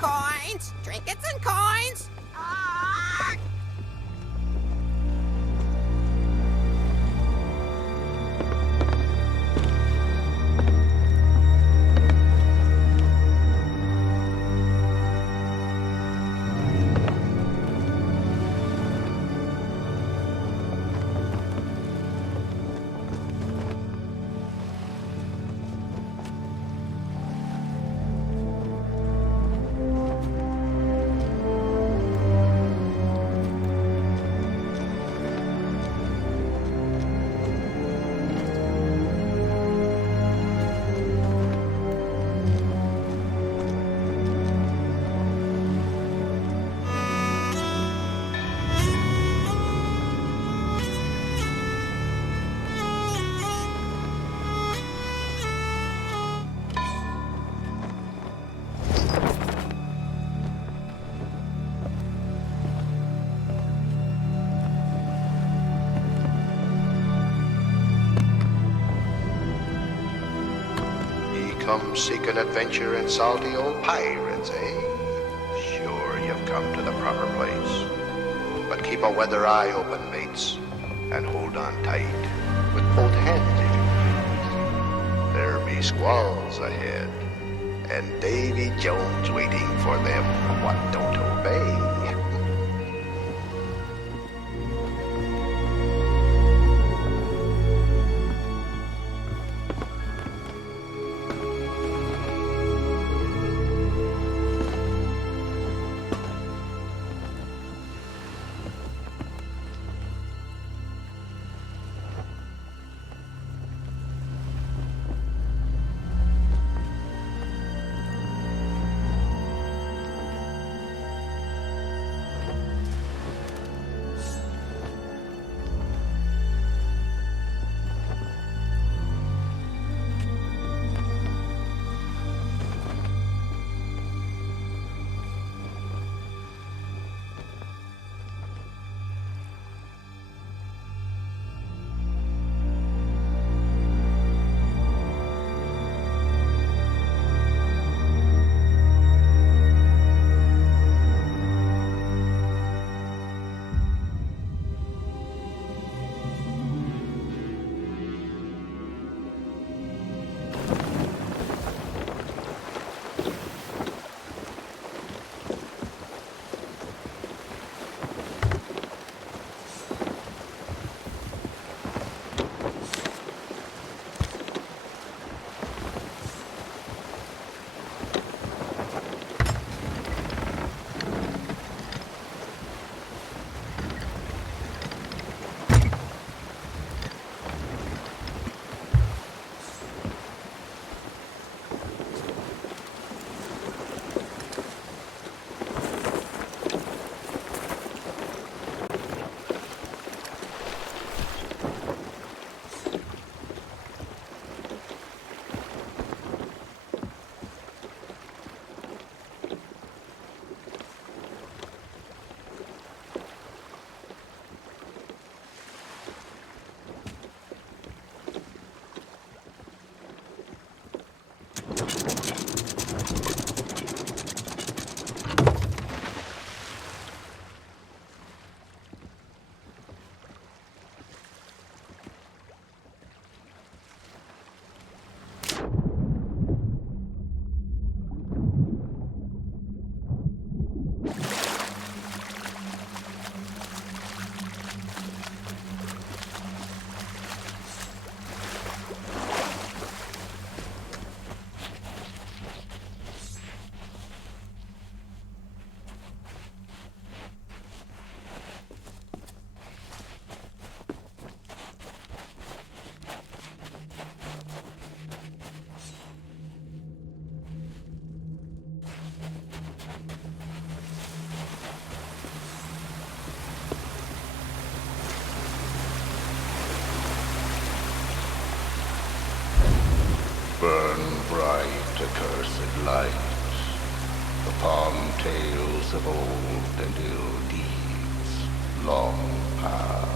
coins! Trinkets and coins! Ah! Come seek an adventure in salty old pirates, eh? Sure, you've come to the proper place. But keep a weather eye open, mates, and hold on tight with both hands if you please. There be squalls ahead, and Davy Jones waiting for them what don't obey. Burn bright, accursed light, upon tales of old and ill deeds long past.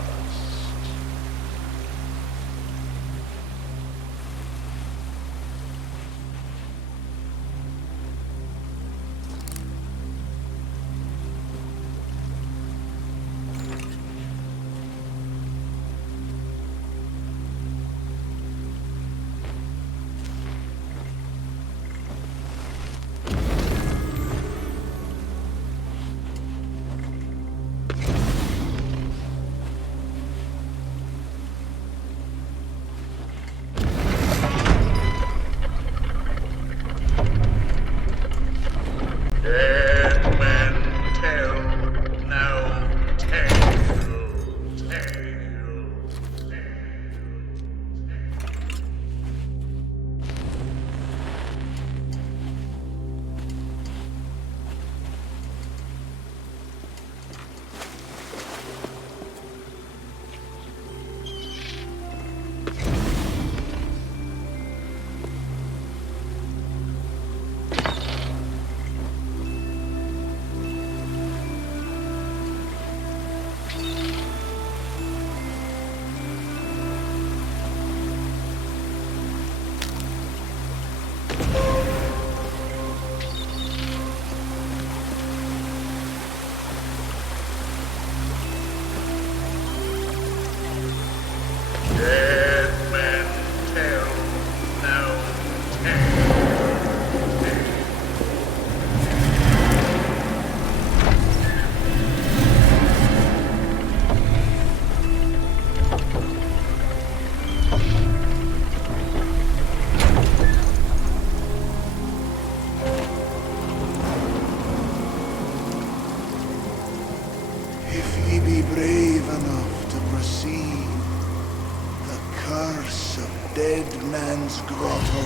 Dead Man's Grotto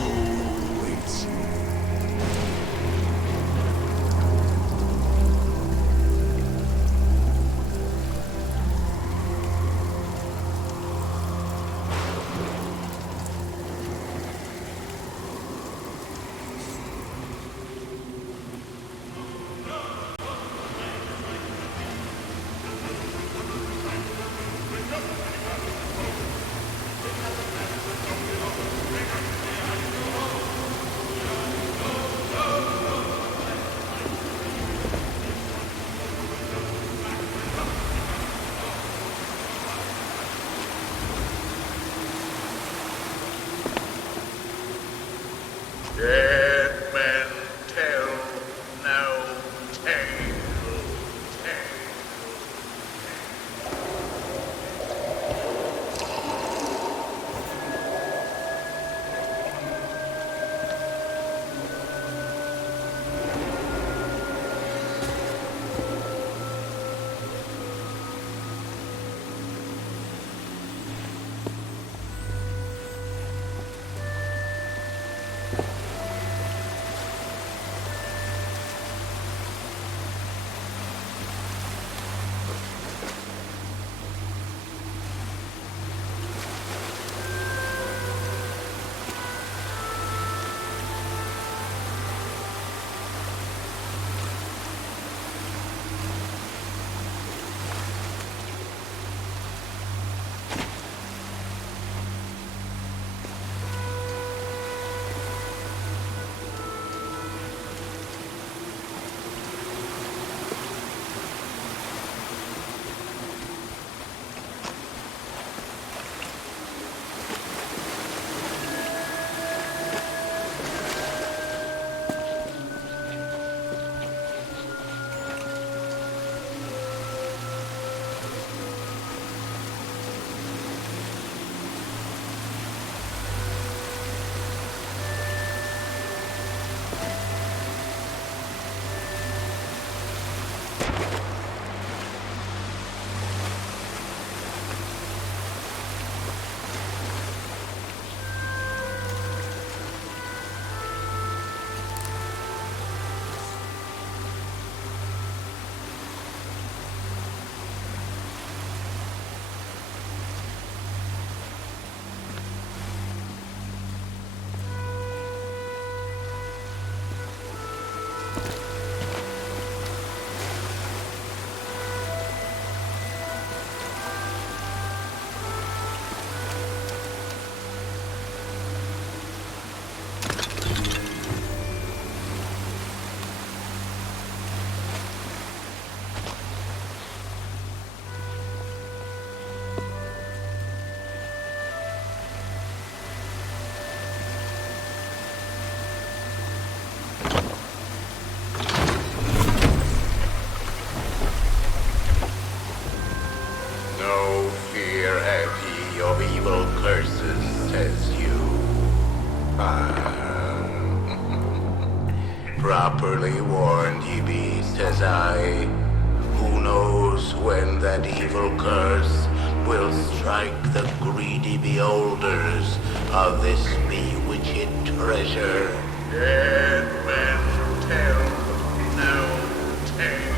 awaits you. Dead men tell no tale. No fear have ye of evil curses, says you. Properly warned ye be, says I. Who knows when that evil curse will strike the greedy beholders of this bewitched treasure? Dead men tell no tale.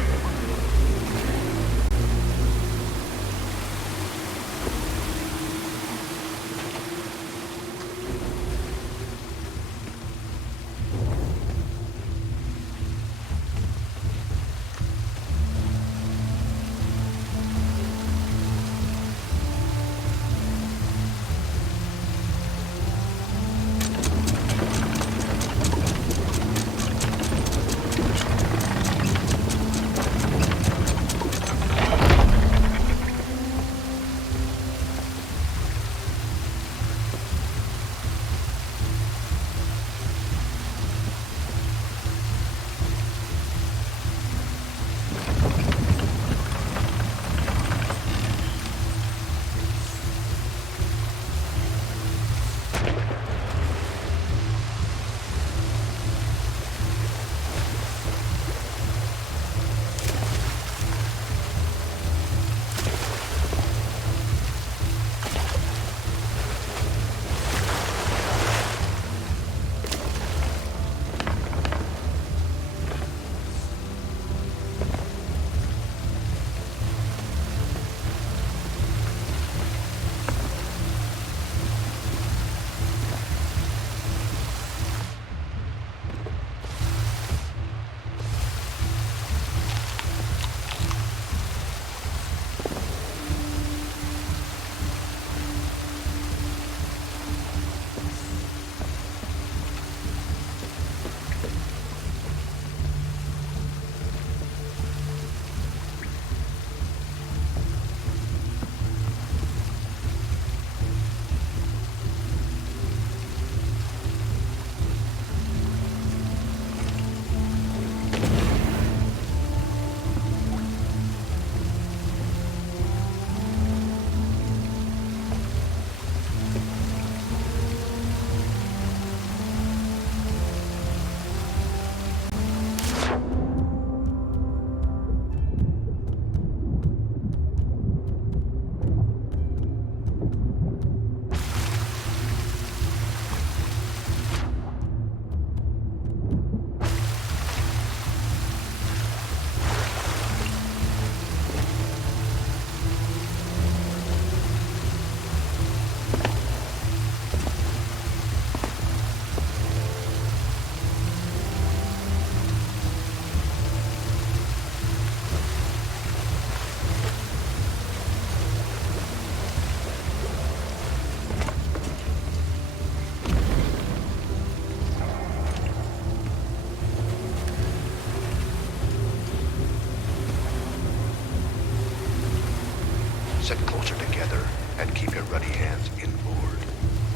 ruddy hands inboard.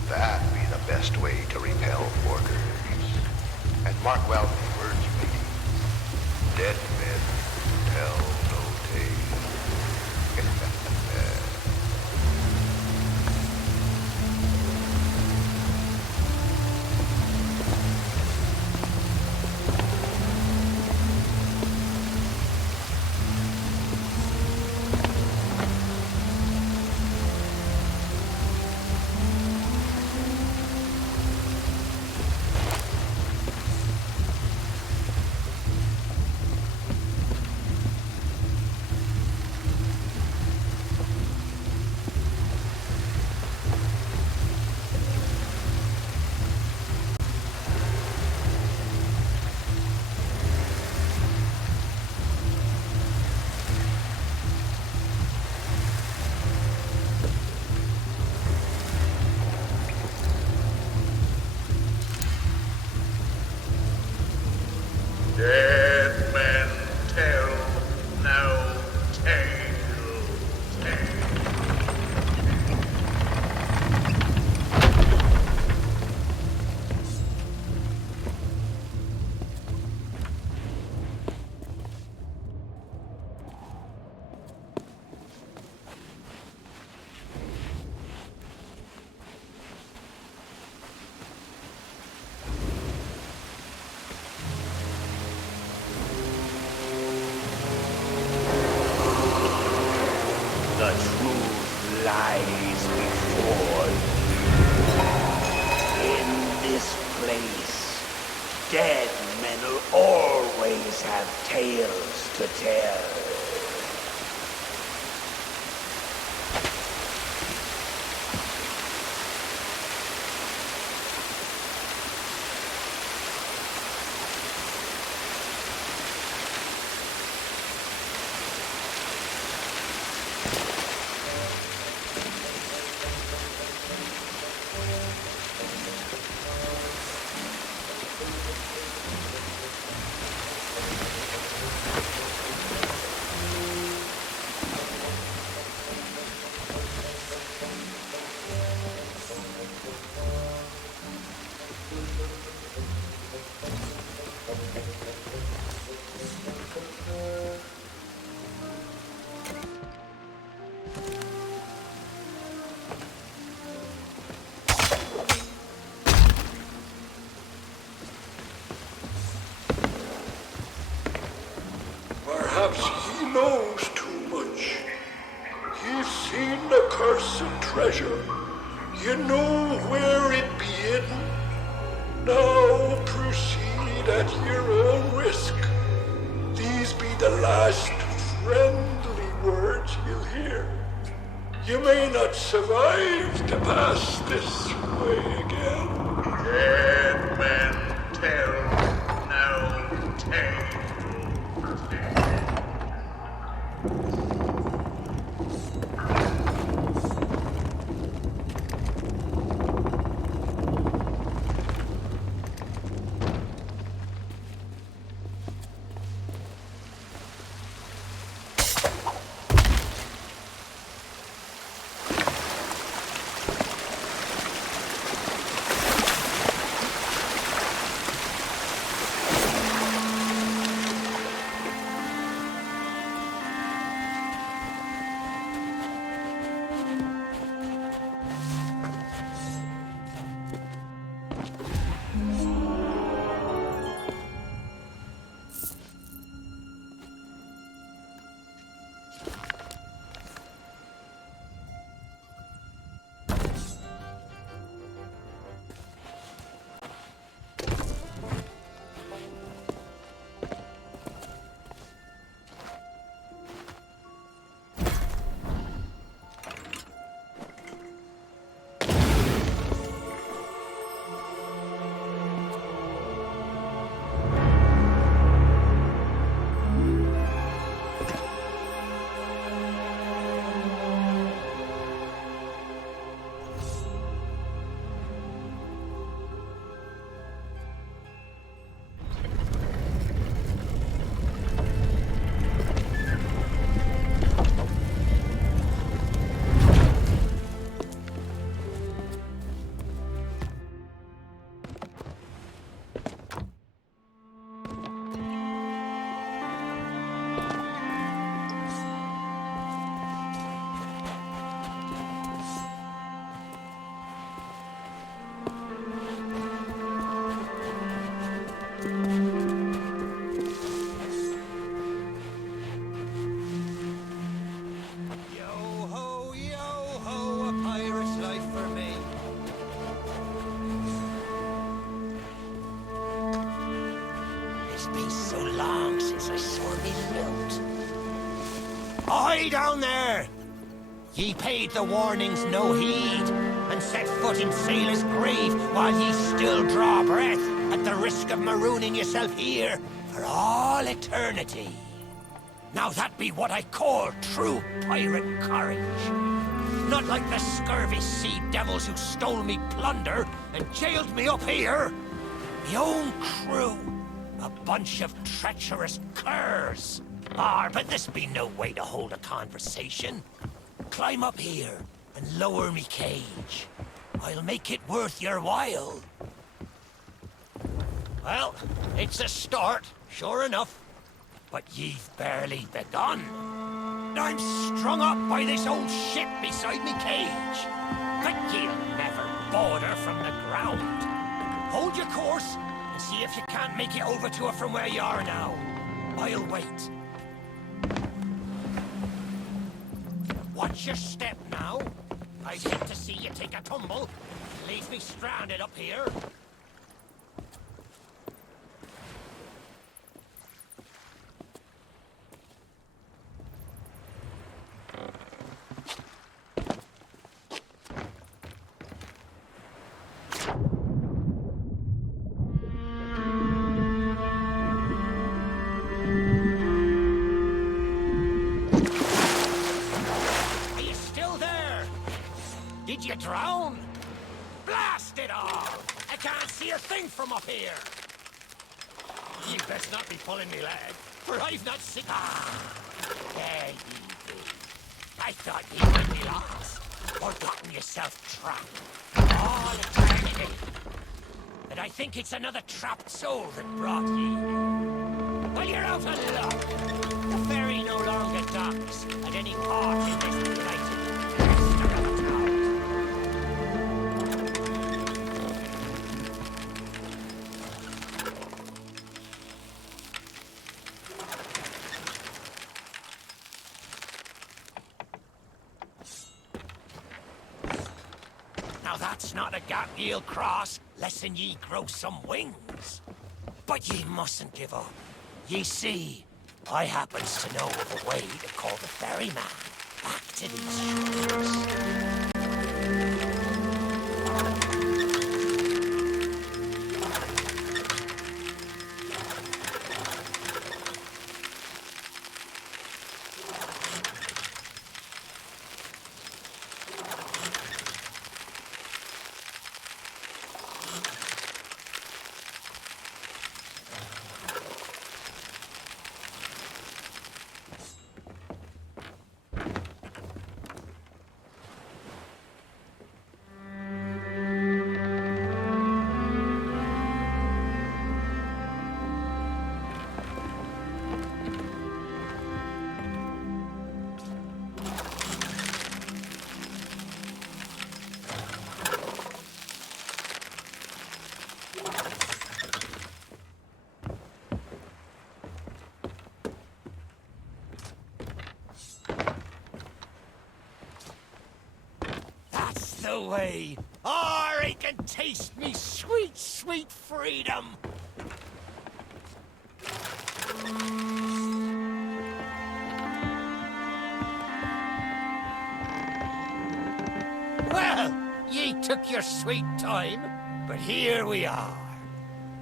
That be the best way to repel porkers. And mark well the words, matey. Dead men tell no tale. Dead men tell no tale. The truth lies before you. In this place, dead men will always have tales to tell. Perhaps he knows too much. He's seen the cursed treasure. You know where it be hidden. Now proceed at your own risk. These be the last friendly words you'll hear. You may not survive to pass this way again. Dead men tell no tale. It's been so long since I saw me loot. Ahoy down there! Ye paid the warnings no heed, and set foot in sailor's grave while ye still draw breath, at the risk of marooning yourself here for all eternity. Now that be what I call true pirate courage. Not like the scurvy sea devils who stole me plunder and jailed me up here. Me own crew, a bunch of treacherous curs. But this be no way to hold a conversation. Climb up here and lower me cage. I'll make it worth your while. Well, it's a start, sure enough. But ye've barely begun. I'm strung up by this old ship beside me cage. But ye'll never border from the ground. Hold your course and see if you can't make it over to her from where you are now. I'll wait. Watch your step now. I'd hate to see you take a tumble. Leave me stranded up here. Did you drown? Blast it all! I can't see a thing from up here! You best not be pulling me leg, for I've not seen... There ye be. I thought ye might be lost, or gotten yourself trapped. All eternity. But I think it's another trapped soul that brought ye. Well, you're out of luck. The ferry no longer docks at any port in this delighted cluster of a town. Now that's not a gap ye'll cross, less'n ye grow some wings. But ye mustn't give up. Ye see, I happens to know of a way to call the ferryman back to these shores. The way. I can taste me sweet, sweet freedom. Well, ye took your sweet time, but here we are.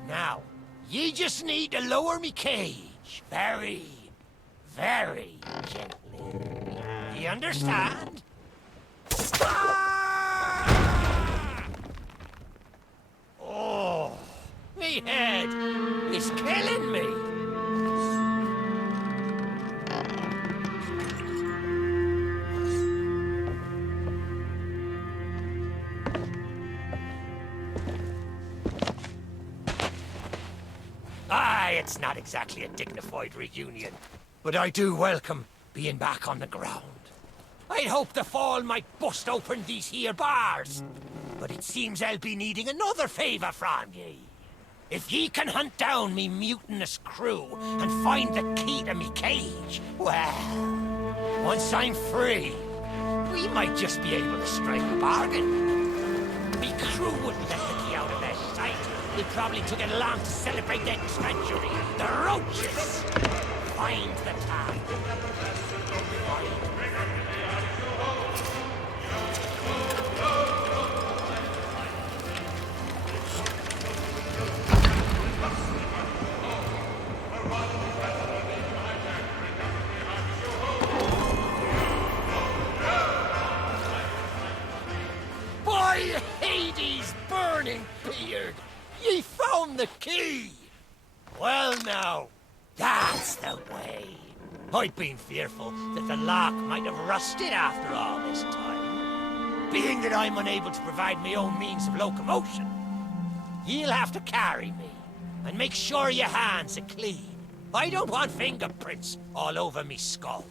Now, ye just need to lower me cage very, very gently. You understand? Oh, me head is killing me. It's not exactly a dignified reunion, but I do welcome being back on the ground. I'd hoped the fall might bust open these here bars, but it seems I'll be needing another favour from ye. If ye can hunt down me mutinous crew and find the key to me cage, well, once I'm free, we might just be able to strike a bargain. Me crew wouldn't let the key out of their sight. They probably took it along to celebrate their treachery, the roaches! Find the time. By Hades' burning beard! Ye found the key! Well now, that's the way. I've been fearful that the lock might have rusted after all this time. Being that I'm unable to provide my own means of locomotion, you'll have to carry me, and make sure your hands are clean. I don't want fingerprints all over me skull.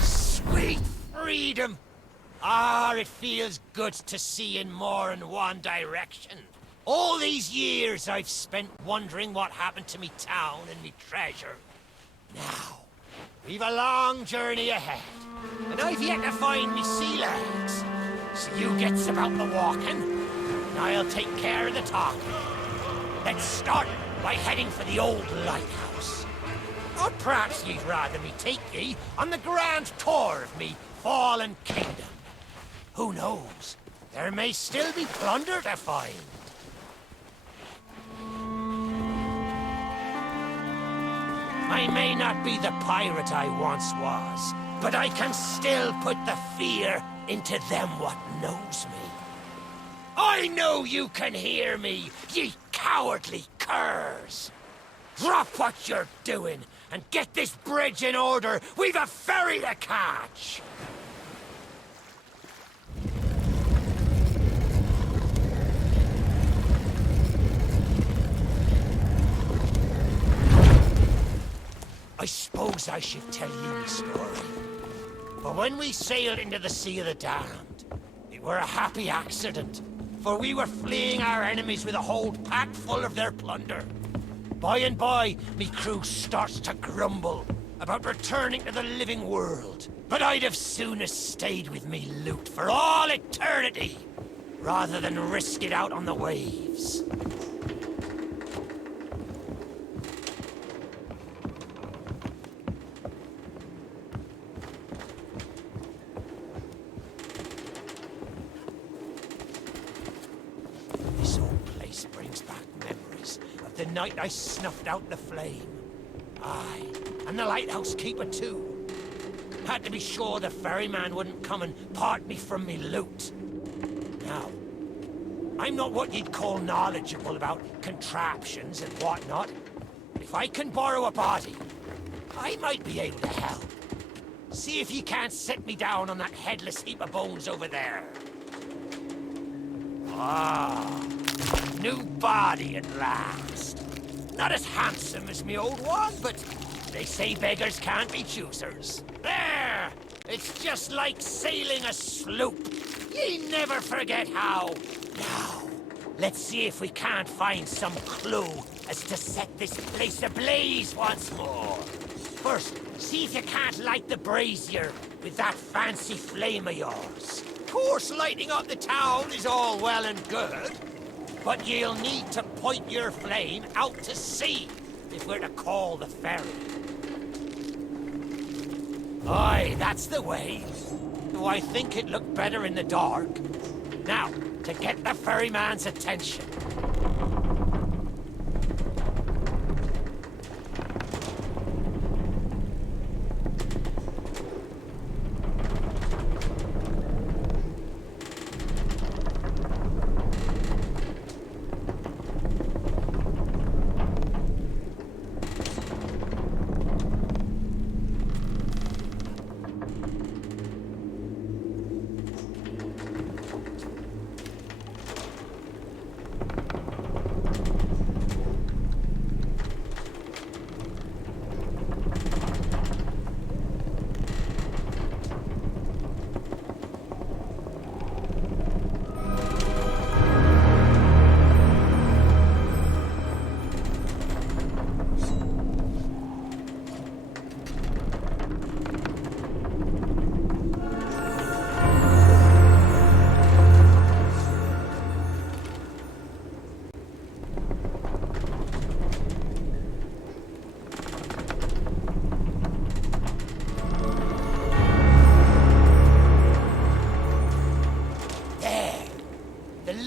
Sweet freedom! Ah, it feels good to see in more than one direction. All these years I've spent wondering what happened to me town and me treasure. Now, we've a long journey ahead, and I've yet to find me sea legs. So you gets about the walking, and I'll take care of the talking. Let's start by heading for the old lighthouse. Or perhaps you'd rather me take ye on the grand tour of me fallen kingdom. Who knows? There may still be plunder to find. I may not be the pirate I once was, but I can still put the fear into them what knows me. I know you can hear me, ye cowardly curs! Drop what you're doing and get this bridge in order. We've a ferry to catch! I suppose I should tell you the story. But when we sailed into the Sea of the Damned, it were a happy accident, for we were fleeing our enemies with a hold packed full of their plunder. By and by, me crew starts to grumble about returning to the living world. But I'd have sooner stayed with me loot for all eternity, rather than risk it out on the waves. This old place brings back memories of the night I snuffed out the flame. Aye, and the lighthouse keeper too. Had to be sure the ferryman wouldn't come and part me from me loot. Now, I'm not what you'd call knowledgeable about contraptions and whatnot. If I can borrow a body, I might be able to help. See if you can't set me down on that headless heap of bones over there. Ah, new body at last. Not as handsome as me old one, but they say beggars can't be choosers. There! It's just like sailing a sloop. Ye never forget how. Now, let's see if we can't find some clue as to set this place ablaze once more. First, see if you can't light the brazier with that fancy flame of yours. Of course, lighting up the town is all well and good, but you'll need to point your flame out to sea if we're to call the ferry. Aye, that's the way. Though I think it looked better in the dark. Now, to get the ferryman's attention.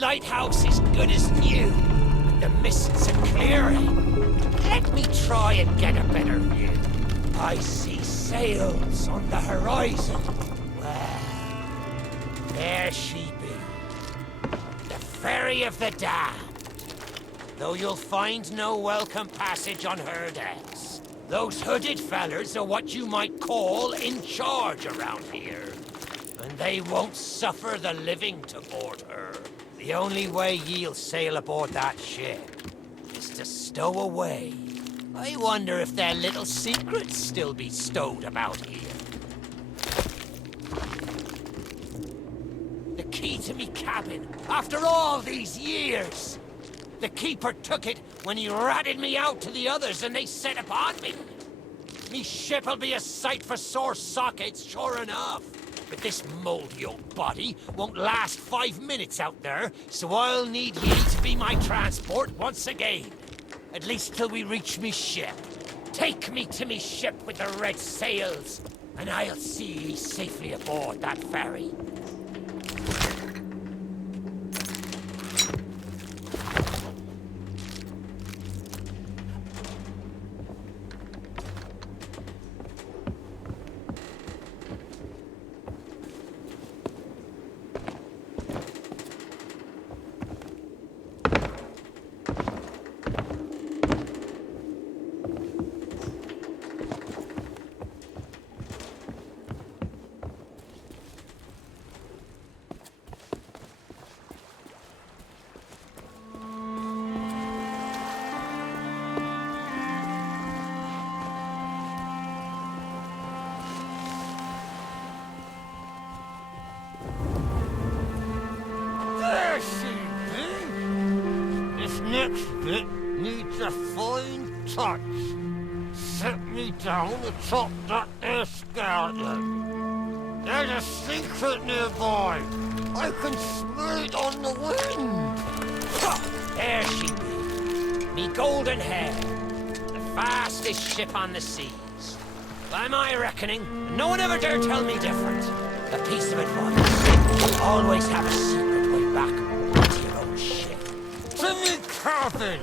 lighthouse is good as new, and the mists are clearing. Let me try and get a better view. I see sails on the horizon. Well, there she be. The Ferry of the Damned. Though you'll find no welcome passage on her decks. Those hooded fellers are what you might call in charge around here. And they won't suffer the living to board her. The only way ye'll sail aboard that ship is to stow away. I wonder if their little secrets still be stowed about here. The key to me cabin, after all these years! The keeper took it when he ratted me out to the others and they set upon me. Me ship'll be a sight for sore sockets, sure enough. But this moldy old body won't last 5 minutes out there, so I'll need ye to be my transport once again. At least till we reach me ship. Take me to me ship with the red sails, and I'll see ye safely aboard that ferry. This next bit needs a fine touch. Set me down atop that there skeleton. There's a secret nearby. I can smell it on the wind. There she be. Me golden hair. The fastest ship on the seas. By my reckoning, no one ever dare tell me different. A piece of advice. Always have a secret way back to your own ship. To me cabin!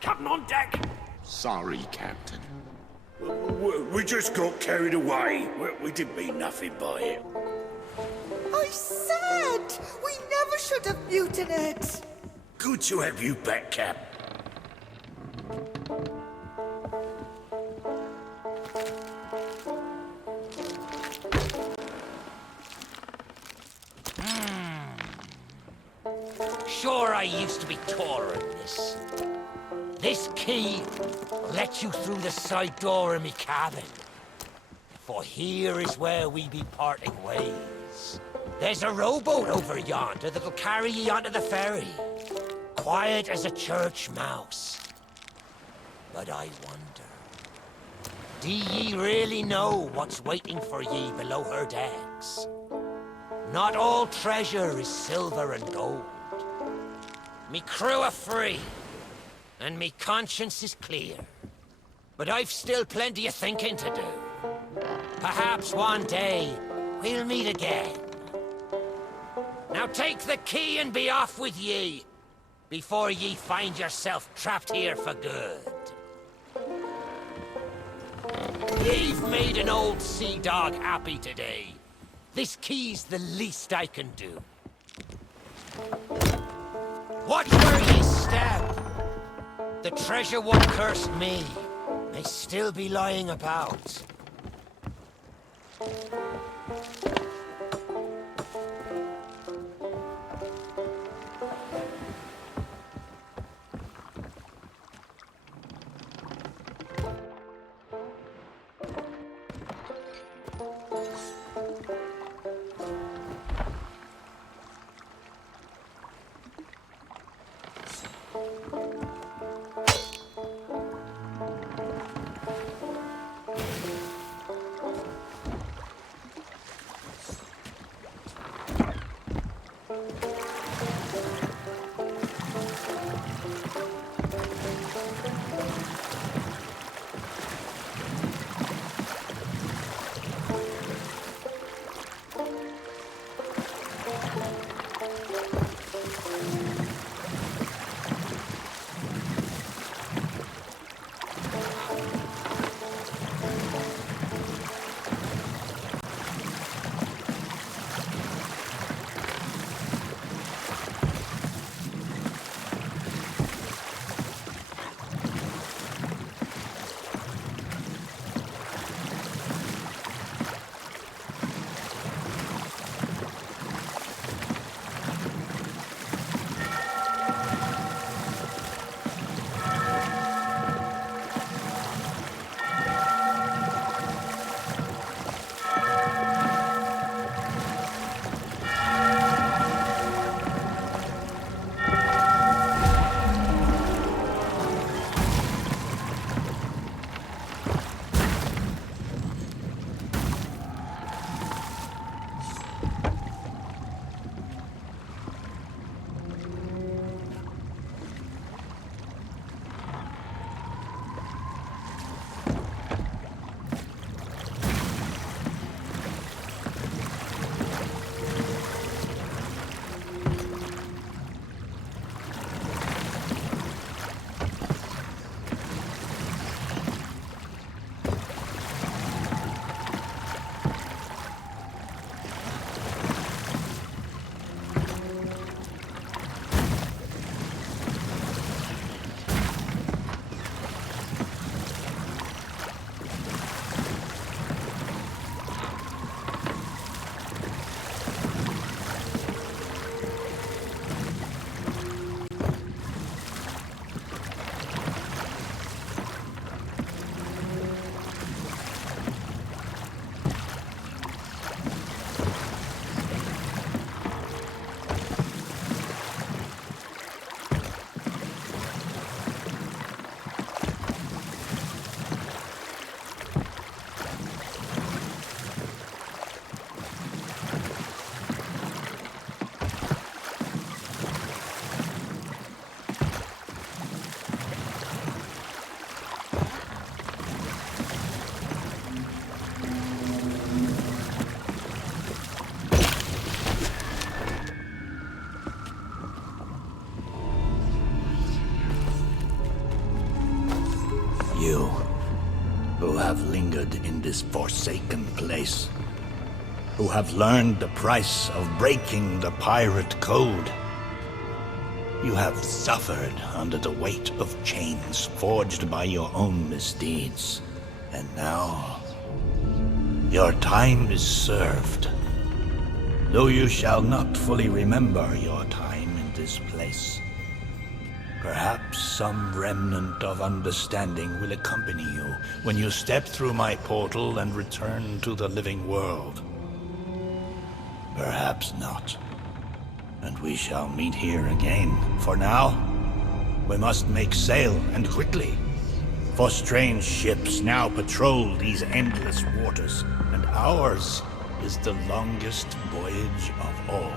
Captain on deck! Sorry, Captain. We just got carried away. We didn't mean nothing by it. I said we never should have mutinied. Good to have you back, Cap. Sure, I used to be taller than this. This key will let you through the side door of me cabin. For here is where we be parting ways. There's a rowboat over yonder that'll carry ye onto the ferry. Quiet as a church mouse. But I wonder, do ye really know what's waiting for ye below her decks? Not all treasure is silver and gold. Me crew are free, and me conscience is clear. But I've still plenty of thinking to do. Perhaps one day we'll meet again. Now take the key and be off with ye, before ye find yourself trapped here for good. Ye've made an old sea dog happy today. This key's the least I can do. Watch where ye step. The treasure what cursed me may still be lying about. you who have lingered in this forsaken place, who have learned the price of breaking the pirate code. You have suffered under the weight of chains forged by your own misdeeds. And now, your time is served. Though you shall not fully remember your time in this place, perhaps some remnant of understanding will accompany you when you step through my portal and return to the living world. Perhaps not. And we shall meet here again. For now, we must make sail, and quickly. For strange ships now patrol these endless waters, and ours is the longest voyage of all.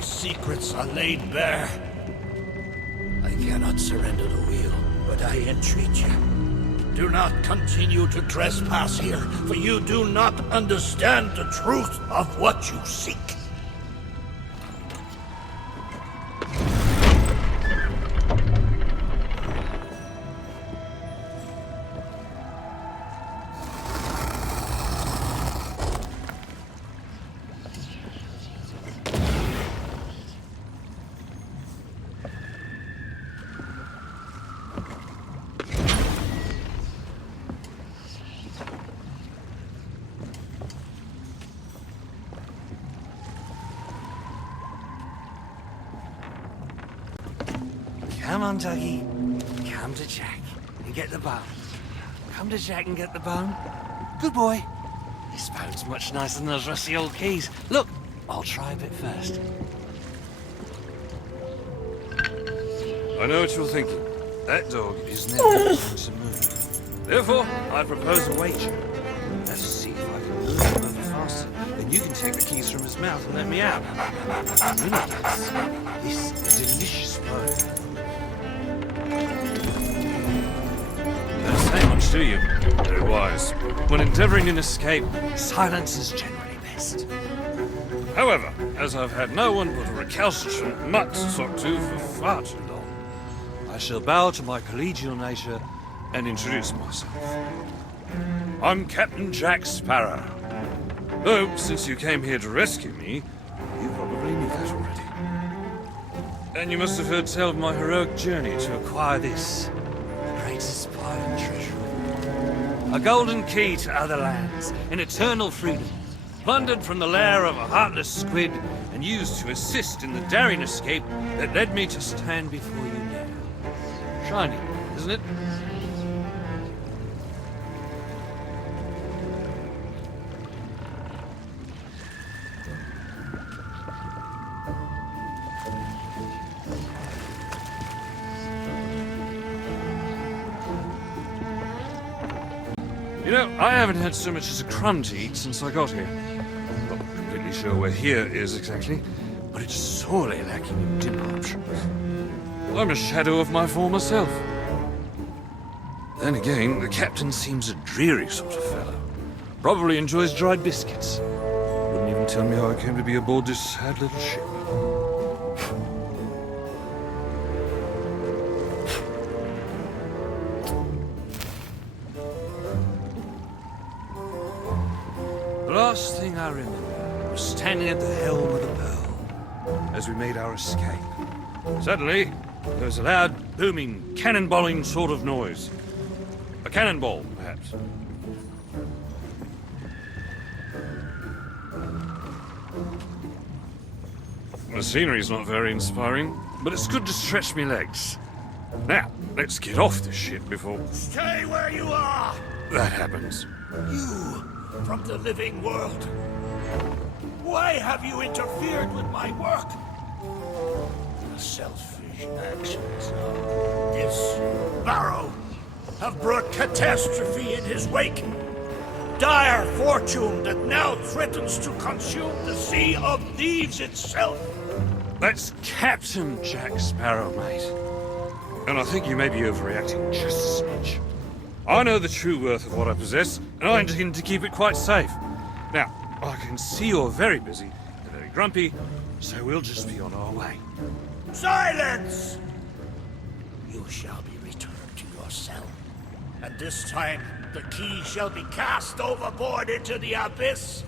Secrets are laid bare. I cannot surrender the wheel, but I entreat you. Do not continue to trespass here, for you do not understand the truth of what you seek. Come on, Dougie. Come to Jack and get the bone. Come to Jack and get the bone. Good boy. This bone's much nicer than those rusty old keys. Look, I'll try a bit first. I know what you're thinking. That dog is never going to move. Therefore, I propose a wager. Let's see if I can move him over faster. Then you can take the keys from his mouth and let me out. The winner gets this delicious bone. Don't say much, do you? Very wise. When endeavoring an escape, silence is generally best. However, as I've had no one but a recalcitrant mutt to talk to for far too long, I shall bow to my collegial nature and introduce myself. I'm Captain Jack Sparrow. Though, since you came here to rescue me, you probably knew that already. And you must have heard tell of my heroic journey to acquire this, the greatest pirate treasure. A golden key to other lands, an eternal freedom, plundered from the lair of a heartless squid and used to assist in the daring escape that led me to stand before you now. Shiny, isn't it? You know, I haven't had so much as a crumb to eat since I got here. Not completely sure where here is exactly, but it's sorely lacking in dinner options. I'm a shadow of my former self. Then again, the captain seems a dreary sort of fellow. Probably enjoys dried biscuits. Wouldn't even tell me how I came to be aboard this sad little ship. The last thing I remember was standing at the helm of the Pearl as we made our escape. Suddenly, there was a loud, booming, cannonballing sort of noise. A cannonball, perhaps. The scenery's not very inspiring, but it's good to stretch me legs. Now, let's get off this ship before... Stay where you are! that happens. You, from the living world. Why have you interfered with my work? Selfish actions of this Barrow have brought catastrophe in his wake. Dire fortune that now threatens to consume the Sea of Thieves itself. That's Captain Jack Sparrow, mate. And I think you may be overreacting just a smidge. I know the true worth of what I possess, and I intend to keep it quite safe. Now, I can see you're very busy and very grumpy, so we'll just be on our way. Silence! You shall be returned to your cell. And this time, the key shall be cast overboard into the abyss.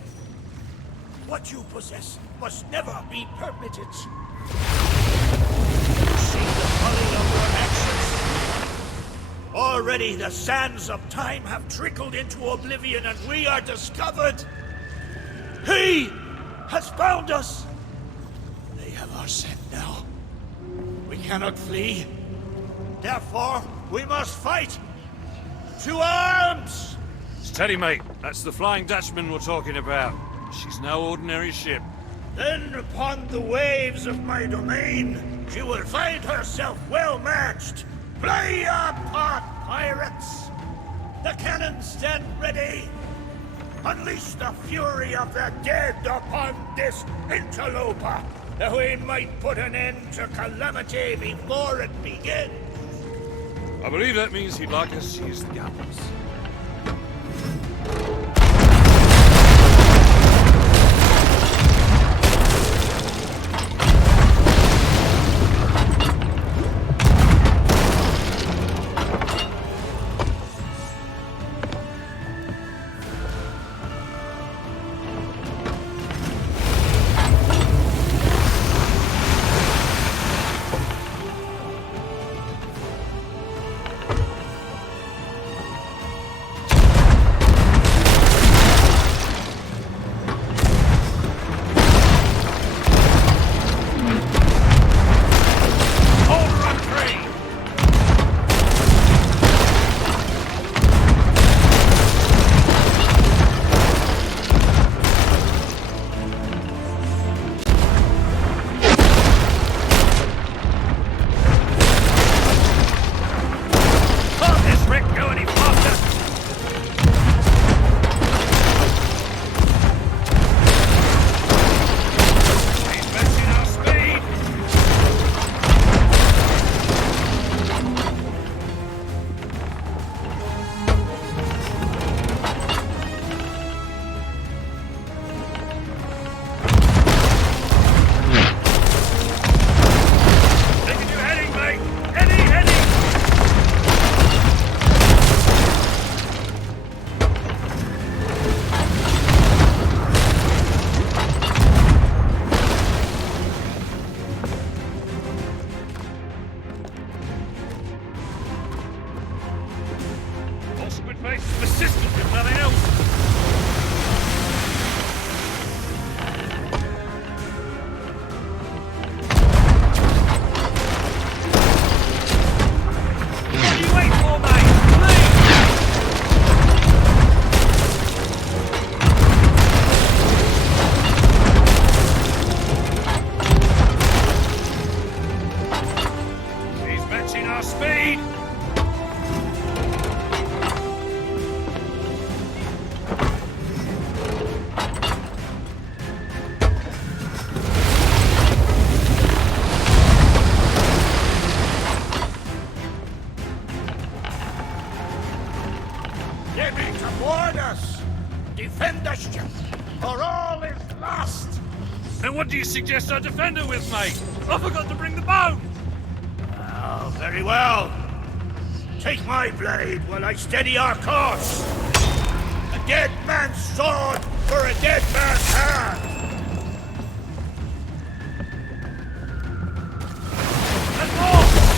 What you possess must never be permitted. You see the folly of your actions. Already the sands of time have trickled into oblivion and we are discovered. He has found us. They have our scent now. We cannot flee. Therefore, we must fight. To arms! Steady, mate. That's the Flying Dutchman we're talking about. She's no ordinary ship. Then upon the waves of my domain, she will find herself well matched. Play your part, pirates! The cannons stand ready. Unleash the fury of the dead upon this interloper, that we might put an end to calamity before it begins. I believe that means he'd like us to use the guns. What do you suggest I defend her with, mate? I forgot to bring the bone! Oh, very well. Take my blade while I steady our course. A dead man's sword for a dead man's hand. Let's move!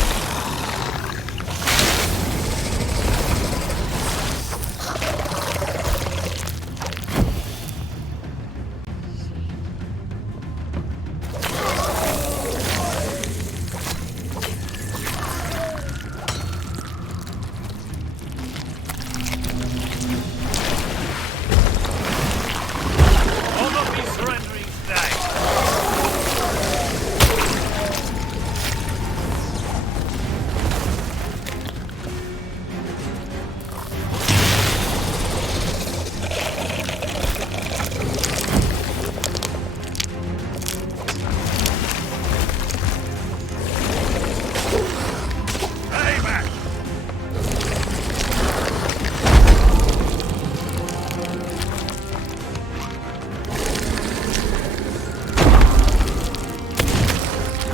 I'll not be surrendering today. Hey, man!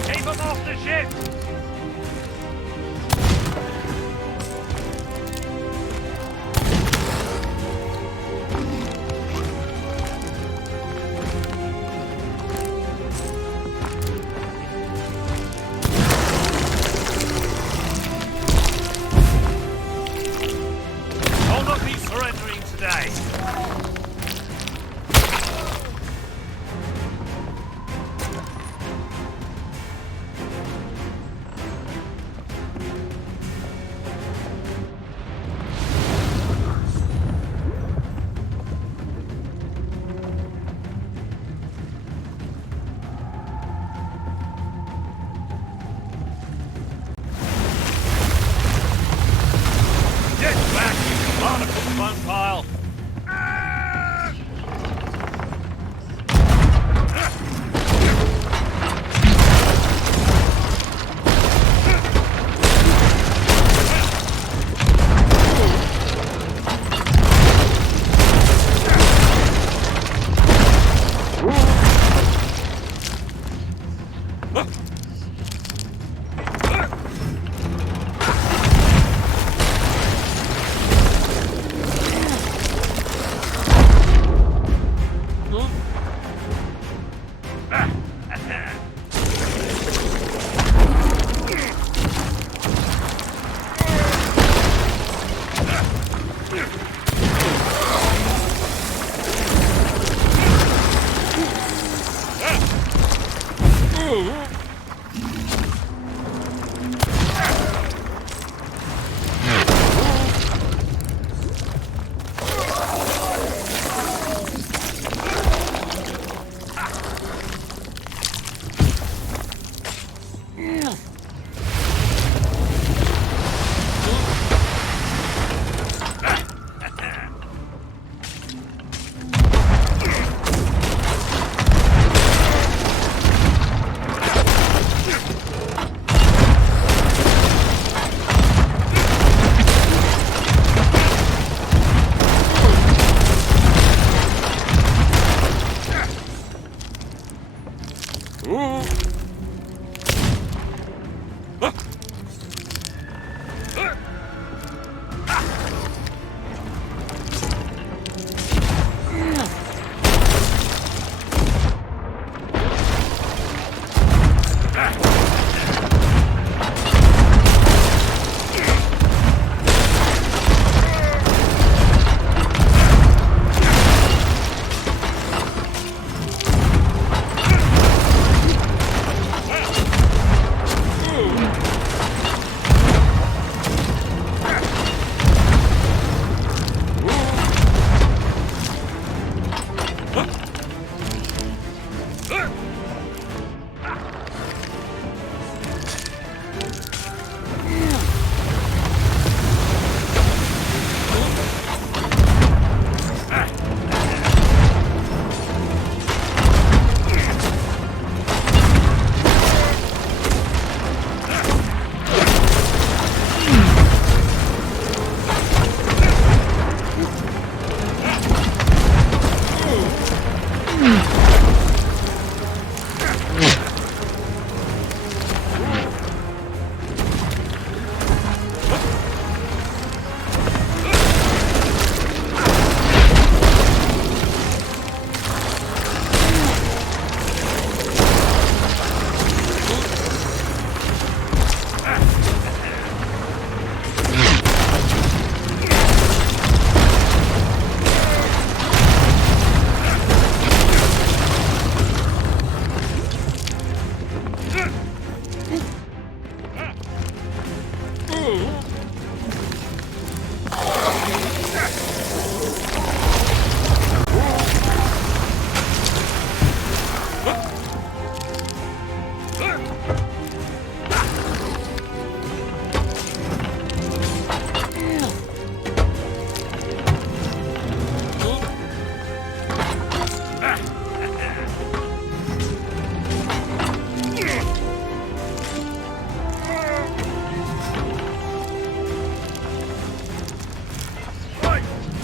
Keep them off the ship! I'll not be surrendering today. Get back, you barnacle fun pile!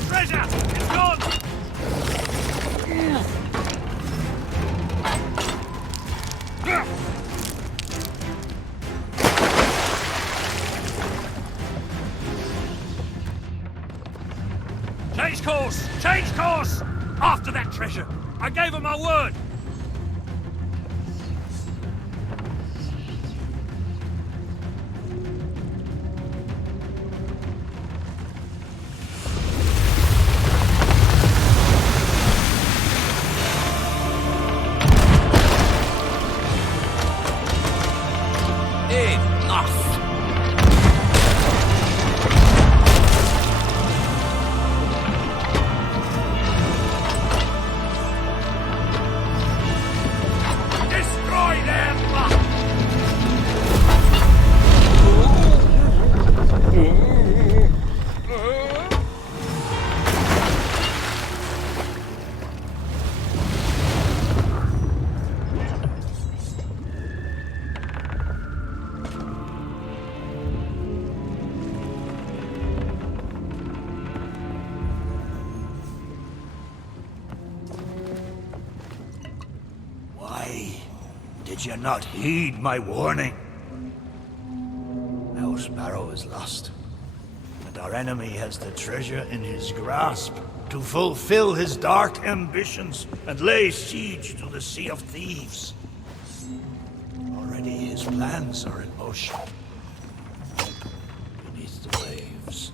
Treasure! It's gone! Change course! Change course! After that treasure! I gave her my word! Did you not heed my warning? Our Sparrow is lost, and our enemy has the treasure in his grasp to fulfill his dark ambitions and lay siege to the Sea of Thieves. Already his plans are in motion. Beneath the waves,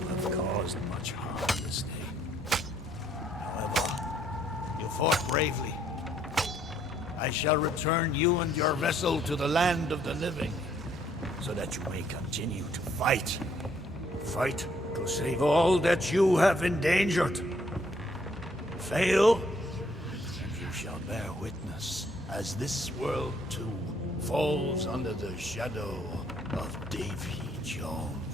you have caused much harm this day. However, you fought bravely. I shall return you and your vessel to the land of the living, so that you may continue to fight. Fight to save all that you have endangered. Fail, and you shall bear witness as this world too falls under the shadow of Davy Jones.